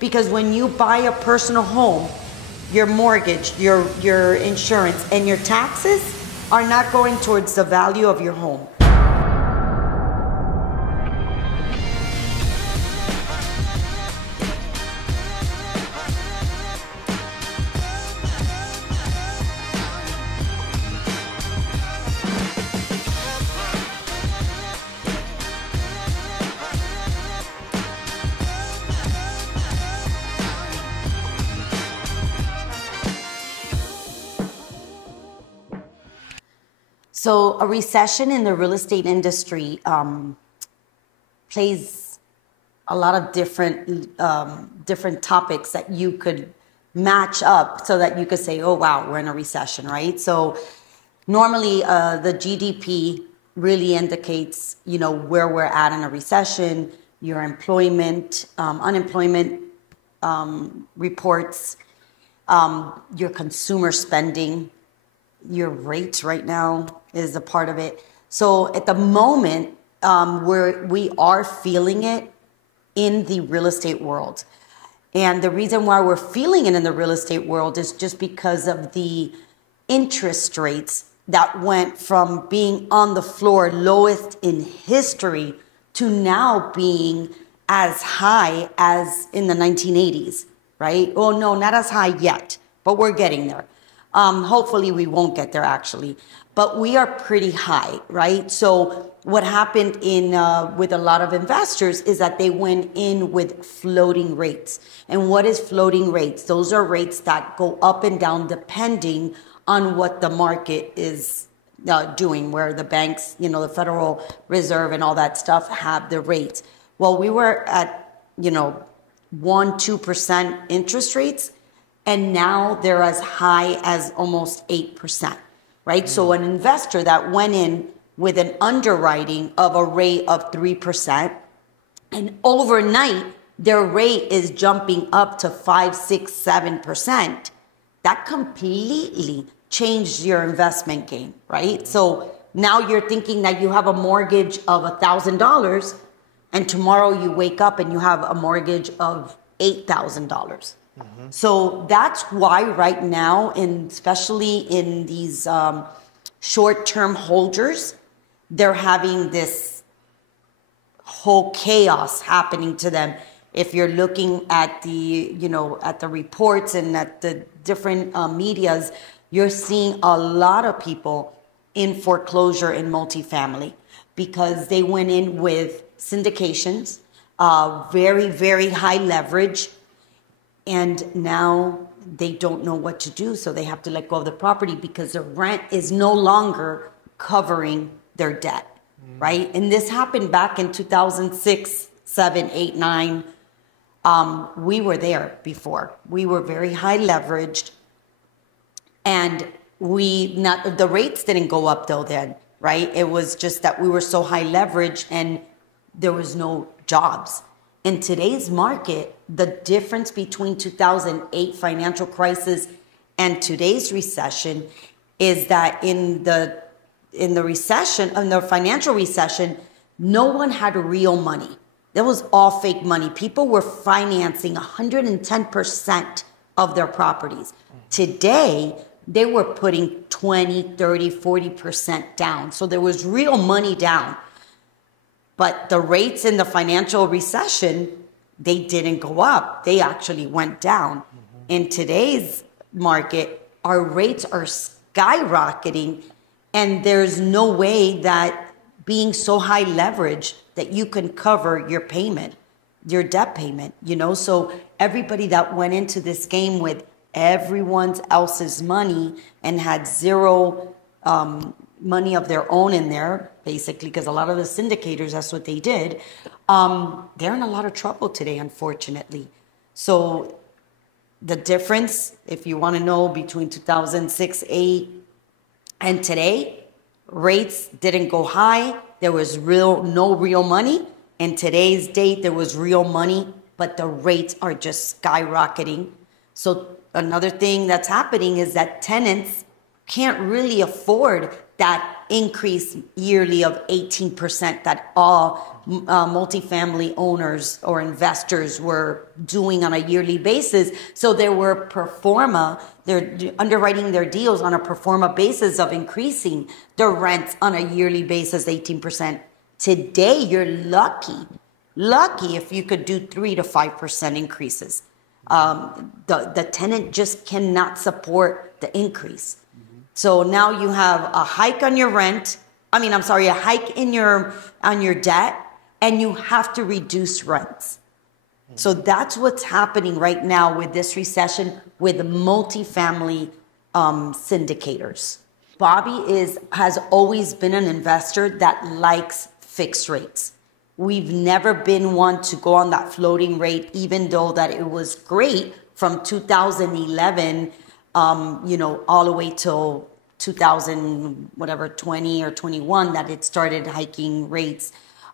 Because when you buy a personal home, your mortgage, your insurance, and your taxes are not going towards the value of your home. So a recession in the real estate industry plays a lot of different topics that you could match up so that you could say, oh, wow, we're in a recession, right? So normally the GDP really indicates, where we're at in a recession, your employment, unemployment reports, your consumer spending, your rates right now is a part of it. So at the moment, we are feeling it in the real estate world. And the reason why we're feeling it in the real estate world is just because of the interest rates that went from being on the floor lowest in history to now being as high as in the 1980s, right? Oh, no, not as high yet, but we're getting there. Hopefully we won't get there actually, but we are pretty high, right? So what happened with a lot of investors is that they went in with floating rates. And what is floating rates? Those are rates that go up and down depending on what the market is doing, where the banks, the Federal Reserve and all that stuff have the rates. Well, we were at, 1-2% interest rates. And now they're as high as almost 8%, right? So an investor that went in with an underwriting of a rate of 3%, and overnight their rate is jumping up to 5, 6, 7%, that completely changed your investment game, right? So now you're thinking that you have a mortgage of $1,000, and tomorrow you wake up and you have a mortgage of $8,000. So that's why right now, especially in these short-term holders, they're having this whole chaos happening to them. If you're looking at at the reports and at the different medias, you're seeing a lot of people in foreclosure in multifamily because they went in with syndications, very, very high leverage. And now they don't know what to do, so they have to let go of the property because the rent is no longer covering their debt, right? And this happened back in 2006, 7, 8, 9. We were there before. We were very high leveraged, and the rates didn't go up though then, right? It was just that we were so high leveraged and there was no jobs. In today's market, the difference between 2008 financial crisis and today's recession is that in the financial recession, no one had real money. That was all fake money. People were financing 110% of their properties. Today, they were putting 20, 30, 40% down. So there was real money down. But the rates in the financial recession, they didn't go up. They actually went down. In today's market, our rates are skyrocketing, and there's no way that being so high leverage that you can cover your payment, your debt payment, So everybody that went into this game with everyone else's money and had zero money of their own in there, basically, because a lot of the syndicators, that's what they did. They're in a lot of trouble today, unfortunately. So the difference, if you want to know, between 2006, 8, and today, rates didn't go high. There was no real money. In today's date, there was real money, but the rates are just skyrocketing. So another thing that's happening is that tenants can't really afford that increase yearly of 18% that all multifamily owners or investors were doing on a yearly basis. So they were they're underwriting their deals on a pro forma basis of increasing their rents on a yearly basis 18%. Today, you're lucky if you could do 3 to 5% increases. The tenant just cannot support the increase. So now you have a hike on your rent. A hike on your debt, and you have to reduce rents. So that's what's happening right now with this recession with multifamily syndicators. Bobby has always been an investor that likes fixed rates. We've never been one to go on that floating rate, even though that it was great from 2011, all the way till 2020 or 21 that it started hiking rates.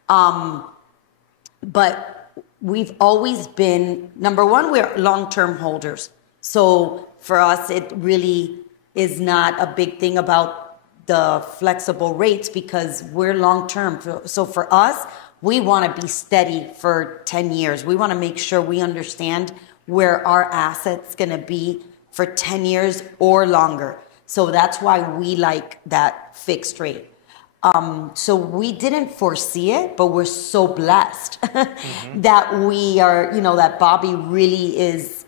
But we've always been, number one, we're long-term holders. So for us, it really is not a big thing about the flexible rates because we're long-term. So for us, we want to be steady for 10 years. We want to make sure we understand where our asset's going to be for 10 years or longer. So that's why we like that fixed rate. So we didn't foresee it, but we're so blessed that we are, that Bobby really is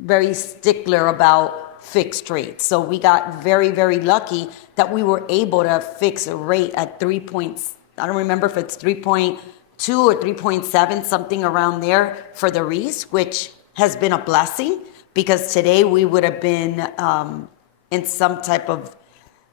very stickler about fixed rates. So we got very, very lucky that we were able to fix a rate at 3 points. I don't remember if it's 3.2 or 3.7, something around there for the REIS, which has been a blessing because today we would have been in some type of,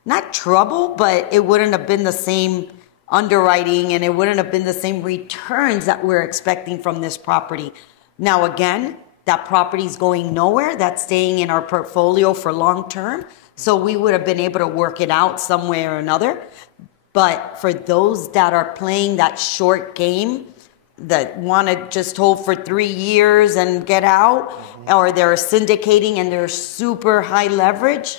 not trouble, but it wouldn't have been the same underwriting and it wouldn't have been the same returns that we're expecting from this property. Now, again, that property is going nowhere. That's staying in our portfolio for long term. So we would have been able to work it out some way or another. But for those that are playing that short game, that want to just hold for 3 years and get out, or they're syndicating and they're super high leverage,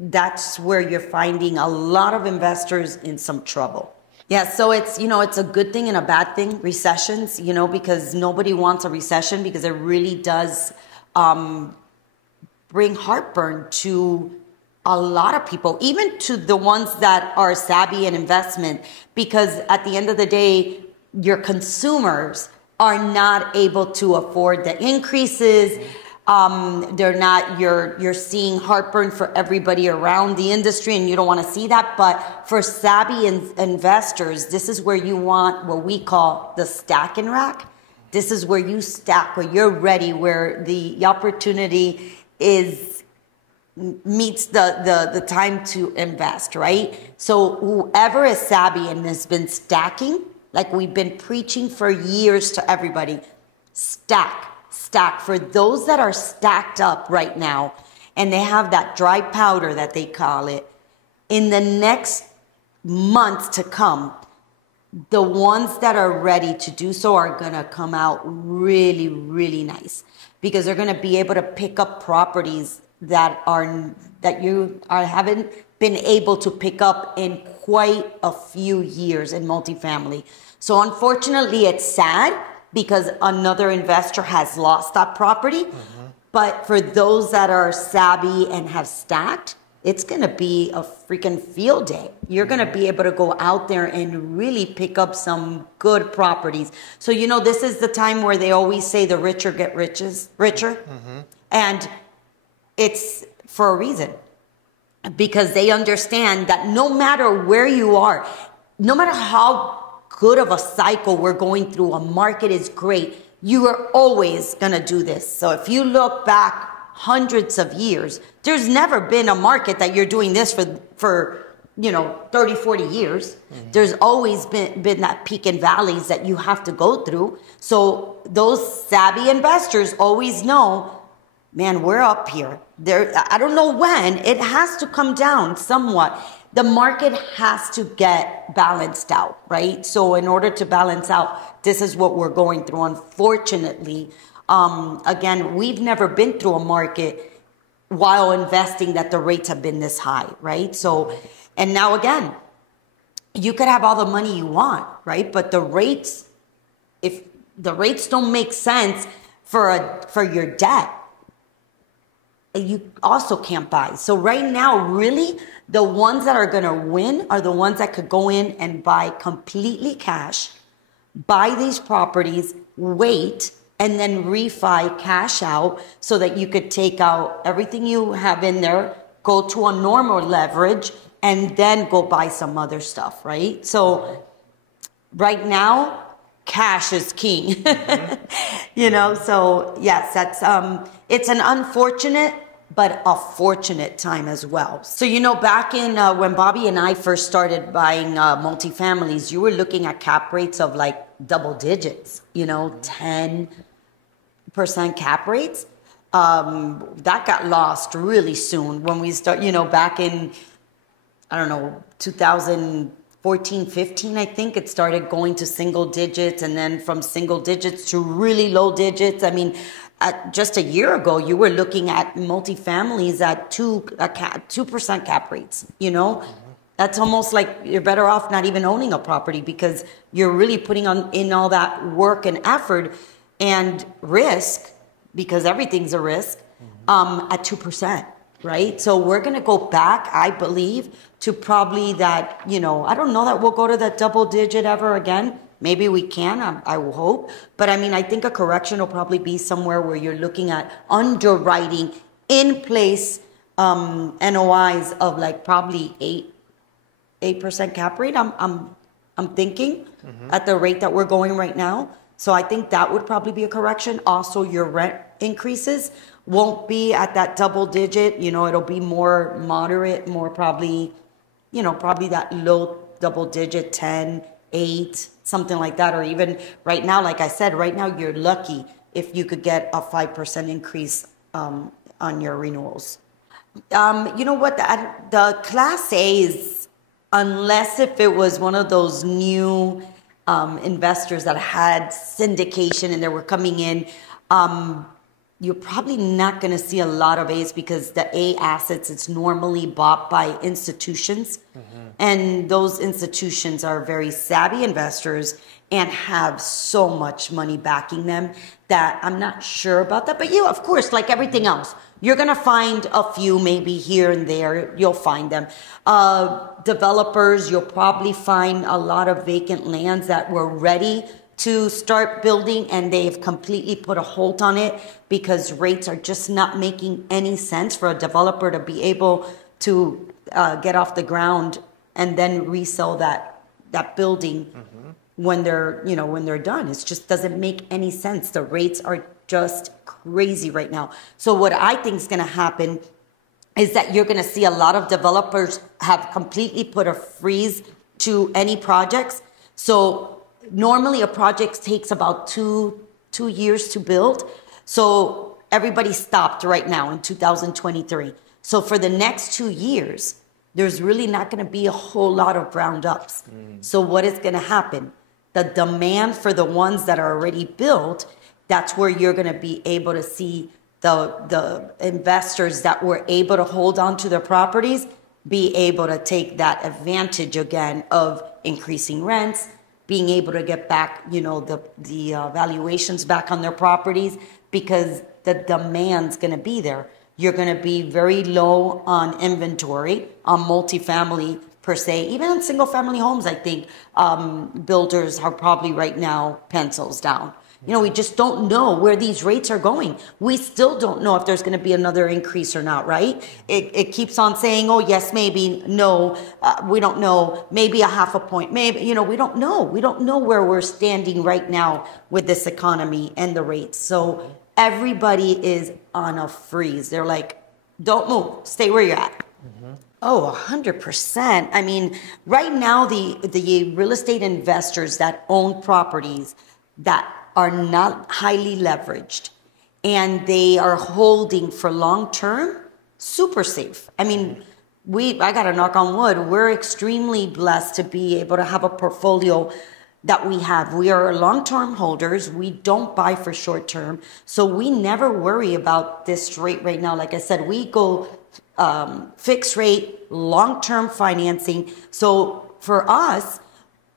that's where you're finding a lot of investors in some trouble. Yeah, so it's, it's a good thing and a bad thing, recessions, because nobody wants a recession because it really does bring heartburn to a lot of people, even to the ones that are savvy in investment, because at the end of the day, your consumers are not able to afford the increases. They're not, you're seeing heartburn for everybody around the industry and you don't want to see that. But for savvy investors, this is where you want what we call the stack and rack. This is where you stack, where you're ready, where the opportunity meets the time to invest, right? So whoever is savvy and has been stacking, like we've been preaching for years to everybody, stack. For those that are stacked up right now and they have that dry powder that they call it, in the next months to come, the ones that are ready to do so are going to come out really, really nice because they're going to be able to pick up properties that you haven't been able to pick up in quite a few years in multifamily. So unfortunately, it's sad because another investor has lost that property. But for those that are savvy and have stacked, it's going to be a freaking field day. You're going to be able to go out there and really pick up some good properties. So, this is the time where they always say the richer get richer. And it's for a reason. Because they understand that no matter where you are, no matter how good of a cycle we're going through, a market is great, you are always going to do this. So if you look back hundreds of years, there's never been a market that you're doing this for 30, 40 years. There's always been that peak and valleys that you have to go through. So those savvy investors always know, man, we're up here. I don't know when. It has to come down somewhat. The market has to get balanced out, right? So in order to balance out, this is what we're going through. Unfortunately, again, we've never been through a market while investing that the rates have been this high, right? So, And now again, you could have all the money you want, right? But the rates, if the rates don't make sense for your debt, you also can't buy. So right now, really, the ones that are going to win are the ones that could go in and buy completely cash, buy these properties, wait, and then refi cash out so that you could take out everything you have in there, go to a normal leverage, and then go buy some other stuff, right? So right now, cash is king, you know? So yes, that's, it's an unfortunate, but a fortunate time as well. So, you know, back in when Bobby and I first started buying multifamilies, you were looking at cap rates of like double digits, you know, 10% cap rates. That got lost really soon when we start, you know, back in, I don't know, 2014, 15, I think it started going to single digits, and then from single digits to really low digits. I mean, just a year ago, you were looking at multifamilies at 2% cap rates, you know? That's almost like you're better off not even owning a property because you're really putting in all that work and effort and risk, because everything's a risk, at 2%, right? So we're going to go back, I believe, to probably that, you know, I don't know that we'll go to that double digit ever again. Maybe we can, I will hope. But I mean, I think a correction will probably be somewhere where you're looking at underwriting in place NOIs of like probably 8% cap rate. I'm thinking at the rate that we're going right now. So I think that would probably be a correction. Also, your rent increases won't be at that double digit. You know, it'll be more moderate, more probably, you know, probably that low double digit, 10, 8, something like that. Or even right now, like I said, right now you're lucky if you could get a 5% increase on your renewals. You know what, the Class A's, unless if it was one of those new investors that had syndication and they were coming in, you're probably not going to see a lot of A's because the A assets, it's normally bought by institutions. And those institutions are very savvy investors and have so much money backing them that I'm not sure about that. But you, of course, like everything else, you're going to find a few maybe here and there. You'll find them. Developers, you'll probably find a lot of vacant lands that were ready to start building and they've completely put a halt on it because rates are just not making any sense for a developer to be able to get off the ground and then resell that building when they're, you know, when they're done. It just doesn't make any sense. The rates are just crazy right now. So what I think is going to happen is that you're going to see a lot of developers have completely put a freeze to any projects. So normally a project takes about two years to build. So everybody stopped right now in 2023. So for the next 2 years, there's really not going to be a whole lot of ground ups. So what is going to happen? The demand for the ones that are already built, that's where you're going to be able to see the investors that were able to hold on to their properties be able to take that advantage again of increasing rents, being able to get back, you know, the valuations back on their properties because the demand's going to be there. You're going to be very low on inventory on multifamily per se. Even on single family homes, I think builders are probably right now pencils down. You know, we just don't know where these rates are going. We still don't know if there's going to be another increase or not, right? It keeps on saying, oh, yes, maybe, no, we don't know, maybe a half a point, maybe, you know, we don't know. We don't know where we're standing right now with this economy and the rates. So everybody is on a freeze. They're like, don't move, stay where you're at. Oh, 100%. I mean, right now, the real estate investors that own properties that are not highly leveraged and they are holding for long term, super safe. I mean, I got to knock on wood. We're extremely blessed to be able to have a portfolio that we have. We are long-term holders. We don't buy for short-term. So we never worry about this rate right now. Like I said, we go fixed rate, long-term financing. So for us,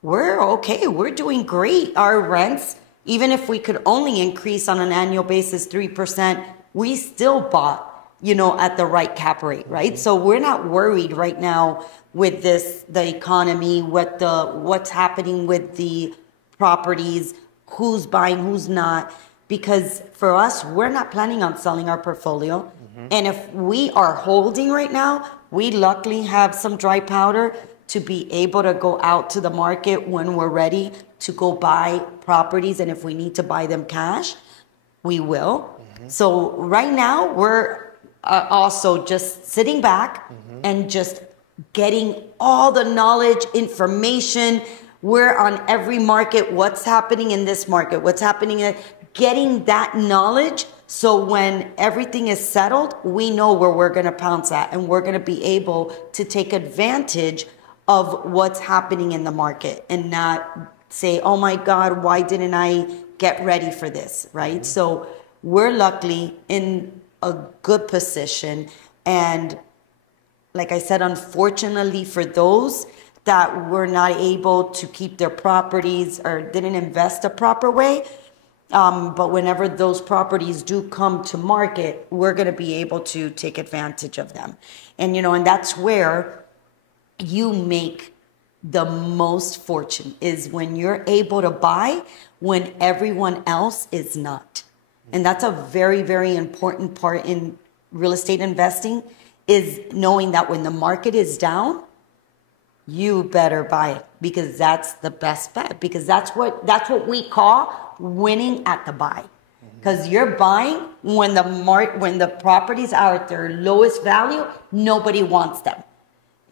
we're okay. We're doing great. Our rents, even if we could only increase on an annual basis 3%, we still bought, at the right cap rate, right? So we're not worried right now with the economy, what's happening with the properties, who's buying, who's not, because for us, we're not planning on selling our portfolio. And if we are holding right now, we luckily have some dry powder to be able to go out to the market when we're ready to go buy properties. And if we need to buy them cash, we will. So right now we're also just sitting back and just getting all the knowledge, information. We're on every market, what's happening in this market, what's happening, getting that knowledge. So when everything is settled, we know where we're going to pounce at, and we're going to be able to take advantage of what's happening in the market and not say, oh my God, why didn't I get ready for this, right? So we're luckily in a good position. And like I said, unfortunately for those that were not able to keep their properties or didn't invest a proper way, but whenever those properties do come to market, we're going to be able to take advantage of them. And, and that's where you make the most fortune, is when you're able to buy when everyone else is not. And that's a very, very important part in real estate investing, is knowing that when the market is down, you better buy it, because that's the best bet, because that's what we call winning at the buy. Because you're buying when the properties are at their lowest value, nobody wants them.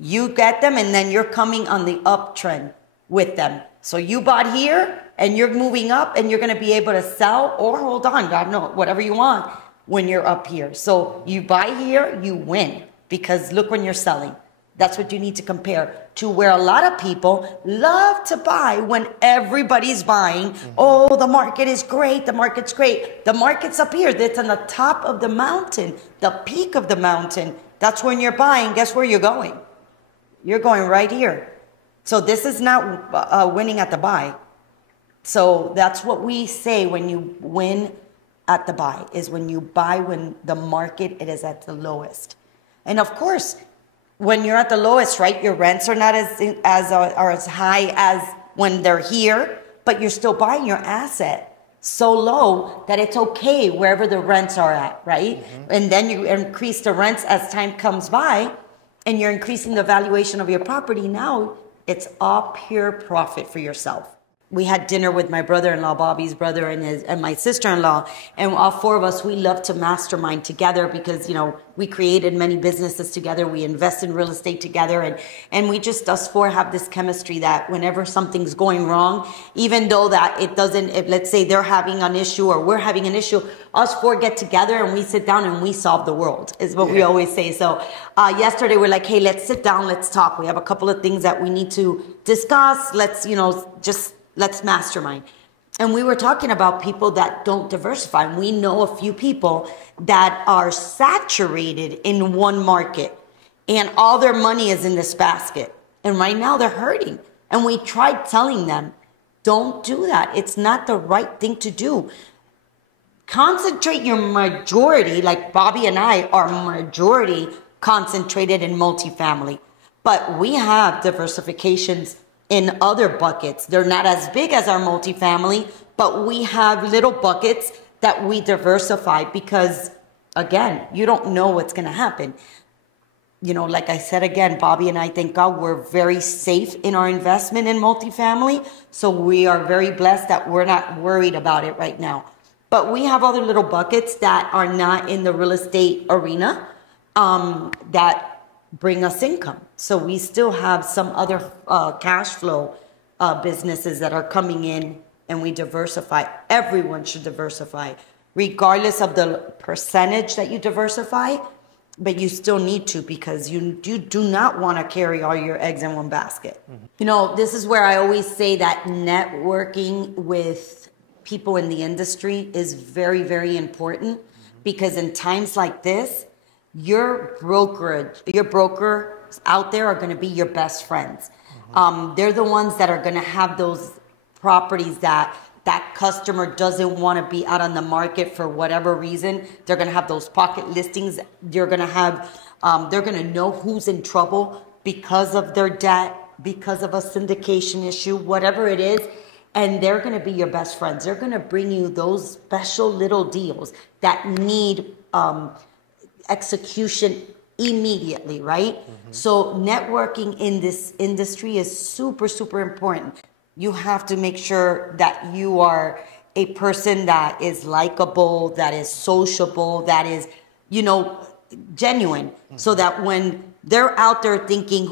You get them, and then you're coming on the uptrend with them. So you bought here and you're moving up, and you're going to be able to sell or hold on, God knows, whatever you want when you're up here. So you buy here, you win, because look when you're selling. That's what you need to compare to, where a lot of people love to buy when everybody's buying. Oh, the market is great. The market's great. The market's up here. That's on the top of the mountain, the peak of the mountain. That's when you're buying. Guess where you're going? You're going right here. So this is not winning at the buy. So that's what we say when you win at the buy, is when you buy when the market it is at the lowest. And of course, when you're at the lowest, right, your rents are not as high as when they're here, but you're still buying your asset so low that it's okay wherever the rents are at, right? And then you increase the rents as time comes by, and you're increasing the valuation of your property. Now it's all pure profit for yourself. We had dinner with my brother-in-law, Bobby's brother, and my sister-in-law, and all four of us, we love to mastermind together because, we created many businesses together. We invest in real estate together, and we just, us four, have this chemistry that whenever something's going wrong, even though that it doesn't, let's say they're having an issue or we're having an issue, us four get together and we sit down and we solve the world, is what we always say. So yesterday we're like, hey, let's sit down, let's talk. We have a couple of things that we need to discuss. Let's mastermind. And we were talking about people that don't diversify. And we know a few people that are saturated in one market and all their money is in this basket. And right now they're hurting. And we tried telling them, don't do that. It's not the right thing to do. Concentrate your majority, like Bobby and I are majority concentrated in multifamily. But we have diversifications in other buckets. They're not as big as our multifamily, but we have little buckets that we diversify because, again, you don't know what's going to happen. Like I said, again, Bobby and I, thank God, we're very safe in our investment in multifamily. So we are very blessed that we're not worried about it right now. But we have other little buckets that are not in the real estate arena that bring us income. So we still have some other cash flow businesses that are coming in, and we diversify. Everyone should diversify, regardless of the percentage that you diversify. but you still need to, because you do not want to carry all your eggs in one basket. You know, this is where I always say that networking with people in the industry is very, very important, because in times like this, your brokers out there are going to be your best friends. They're the ones that are going to have those properties that customer doesn't want to be out on the market for whatever reason. They're going to have those pocket listings. They're going to have, they're going to know who's in trouble because of their debt, because of a syndication issue, whatever it is. And they're going to be your best friends. They're going to bring you those special little deals that need execution immediately, right? So networking in this industry is super, super important. You have to make sure that you are a person that is likable, that is sociable, that is, you know, genuine. So that when they're out there thinking,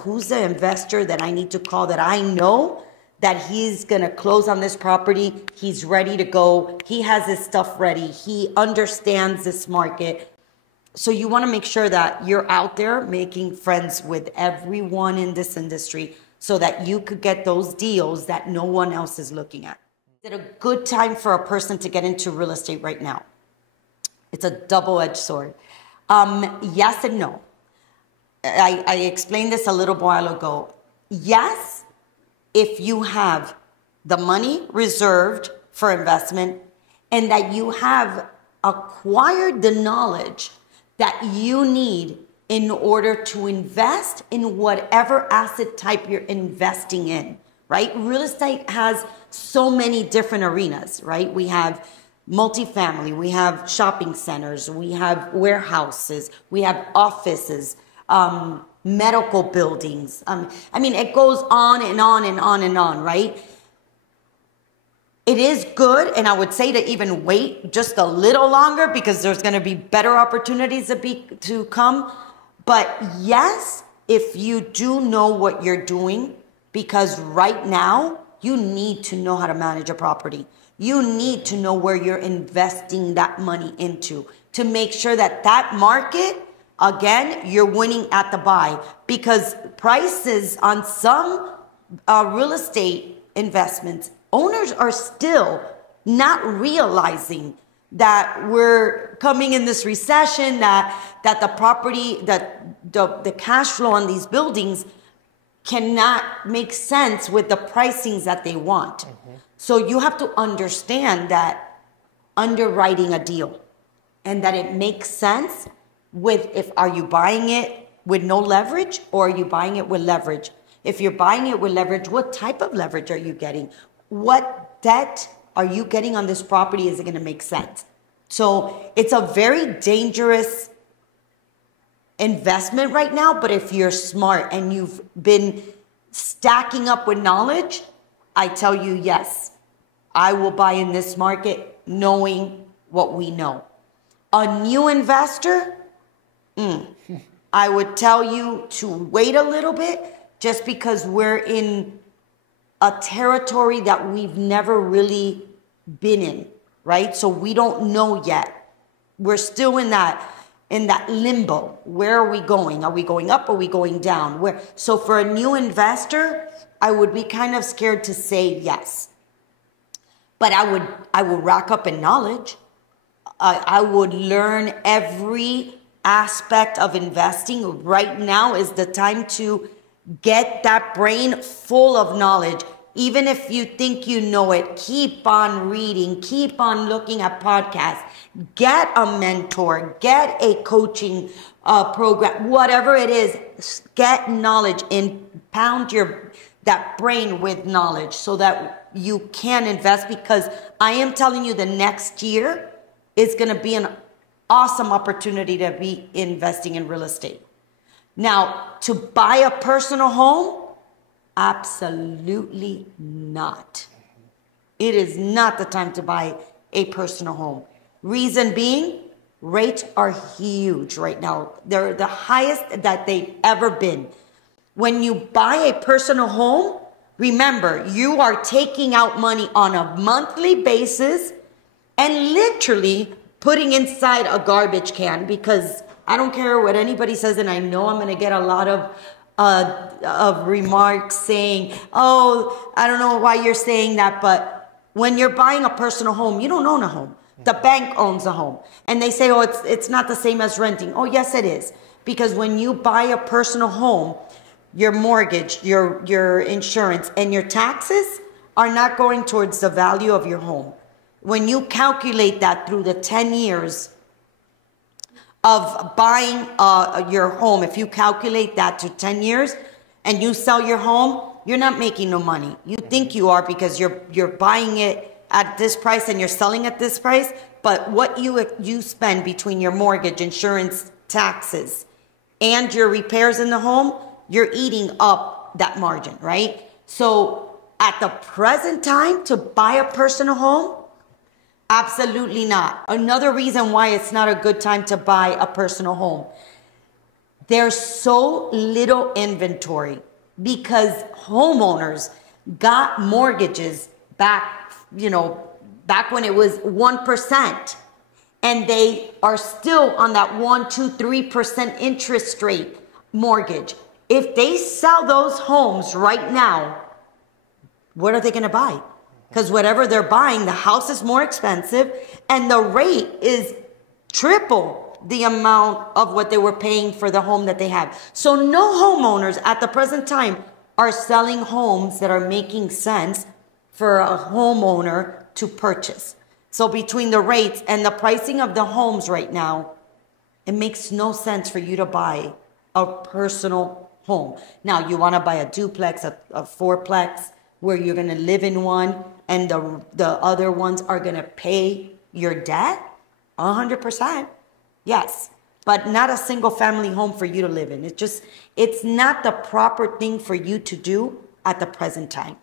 who's the investor that I need to call, that I know that he's going to close on this property, he's ready to go, he has his stuff ready, he understands this market. So you want to make sure that you're out there making friends with everyone in this industry, so that you could get those deals that no one else is looking at. Is it a good time for a person to get into real estate right now? It's a double-edged sword. Yes and no. I explained this a little while ago. Yes, if you have the money reserved for investment and that you have acquired the knowledge that you need in order to invest in whatever asset type you're investing in, right? Real estate has so many different arenas, right? We have multifamily, we have shopping centers, we have warehouses, we have offices, medical buildings. I mean, it goes on and on and on and on, right? It is good, and I would say to even wait just a little longer, because there's going to be better opportunities to come. But yes, if you do know what you're doing, because right now you need to know how to manage a property. You need to know where you're investing that money into to make sure that that market, again, you're winning at the buy, because prices on some real estate investments, owners are still not realizing that we're coming in this recession, that the property, that the cash flow on these buildings cannot make sense with the pricings that they want. So you have to understand that underwriting a deal, and that it makes sense with, are you buying it with no leverage, or are you buying it with leverage? If you're buying it with leverage, what type of leverage are you getting? What debt are you getting on this property? Is it going to make sense? So it's a very dangerous investment right now, but if you're smart and you've been stacking up with knowledge, I tell you, yes, I will buy in this market knowing what we know. A new investor, I would tell you to wait a little bit, just because we're in a territory that we've never really been in, right? So we don't know yet. We're still in that limbo. Where are we going? Are we going up? Are we going down? So for a new investor, I would be kind of scared to say yes. But I would rack up in knowledge. I would learn every aspect of investing. Right now is the time to get that brain full of knowledge. Even if you think you know it, keep on reading, keep on looking at podcasts, get a mentor, get a coaching program, whatever it is, get knowledge, impound that brain with knowledge so that you can invest, because I am telling you the next year is going to be an awesome opportunity to be investing in real estate. Now, to buy a personal home, absolutely not. It is not the time to buy a personal home. Reason being, rates are huge right now. They're the highest that they've ever been. When you buy a personal home, remember, you are taking out money on a monthly basis and literally putting inside a garbage can, because I don't care what anybody says, and I know I'm going to get a lot of remarks saying, oh, I don't know why you're saying that, but when you're buying a personal home, you don't own a home. The bank owns a home. And they say, oh, it's not the same as renting. Oh, yes, it is. Because when you buy a personal home, your mortgage, your insurance, and your taxes are not going towards the value of your home. When you calculate that through the 10 years of buying your home, if you calculate that to 10 years and you sell your home, you're not making no money. You think you are because you're buying it at this price and you're selling at this price, but what you spend between your mortgage, insurance, taxes, and your repairs in the home, you're eating up that margin, right? So at the present time to buy a personal home, absolutely not. Another reason why it's not a good time to buy a personal home. There's so little inventory because homeowners got mortgages back when it was 1%, and they are still on that 1-3% interest rate mortgage. If they sell those homes right now, what are they going to buy? Because whatever they're buying, the house is more expensive and the rate is triple the amount of what they were paying for the home that they have. So no homeowners at the present time are selling homes that are making sense for a homeowner to purchase. So between the rates and the pricing of the homes right now, it makes no sense for you to buy a personal home. Now, you want to buy a duplex, a fourplex, where you're going to live in one and the other ones are going to pay your debt? 100%. Yes. But not a single family home for you to live in. It's not the proper thing for you to do at the present time.